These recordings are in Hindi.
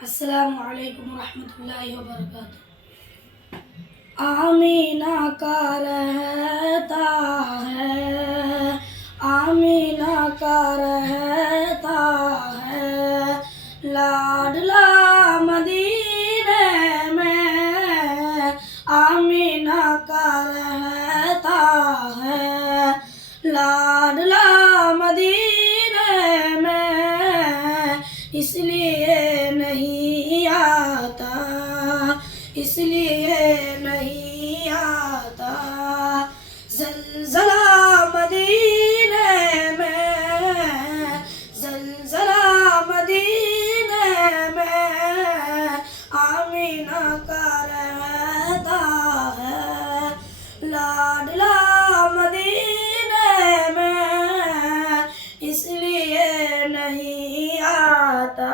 अस्सलामु अलैकुम रहमतुल्लाहि व बरकातुहू। आमीना का रहता है, आमीना का रहता है, लाडला मदीने में आमीना का रहता है, लाडला मदीने में इसलिए नहीं आता, इसलिए नहीं आता। ज़लज़ला मदीने में, ज़लज़ला मदीने में आमीना का रहता है, लाडला मदीने में इसलिए नहीं आता।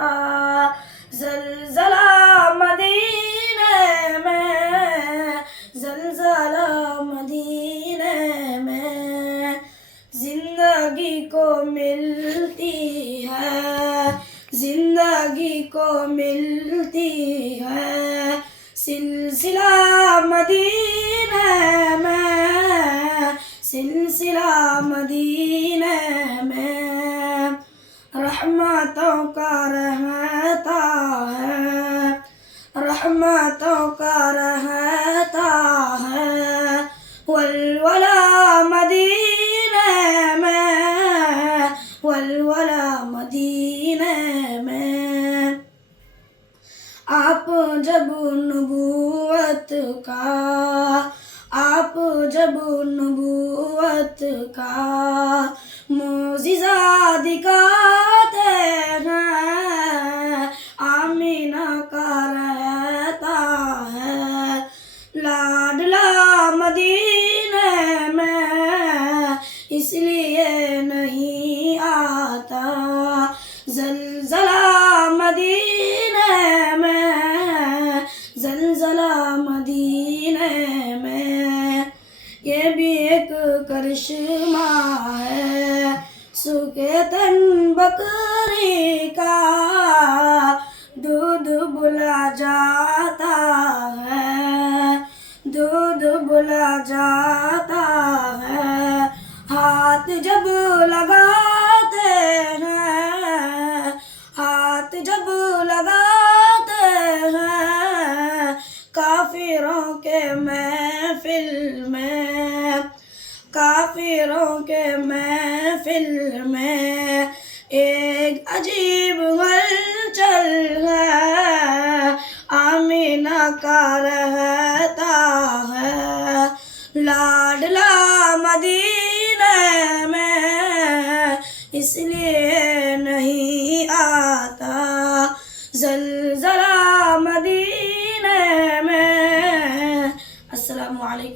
ज़लज़ला मदीने में, ज़लज़ला मदीने में ज़िंदगी को मिलती है, ज़िंदगी को मिलती है सिलसिला मदीने में, सिलसिला मदीने में रहमतों का रहता है, रहमतों का रहता है वलवला मदीने में, वलवला मदीने में। आप जब नबूवत का, आप जब नबूवत का मोजिज़ा दिखाते हैं, आमीना का रहता है, लाडला मदीने में इसलिए नहीं आता। ज़लज़ला मदीने में, ज़लज़ला मदीने में ये भी एक करिश्मा है सूखे तन बकरी का, दूध बुला जाता है, दूध बुला जाता है। हाथ जब लगाते हैं, हाथ जब लगाते हैं काफिरों के महफिल में, काफिरों के महफिल में एक अजीब हलचल है आमीना का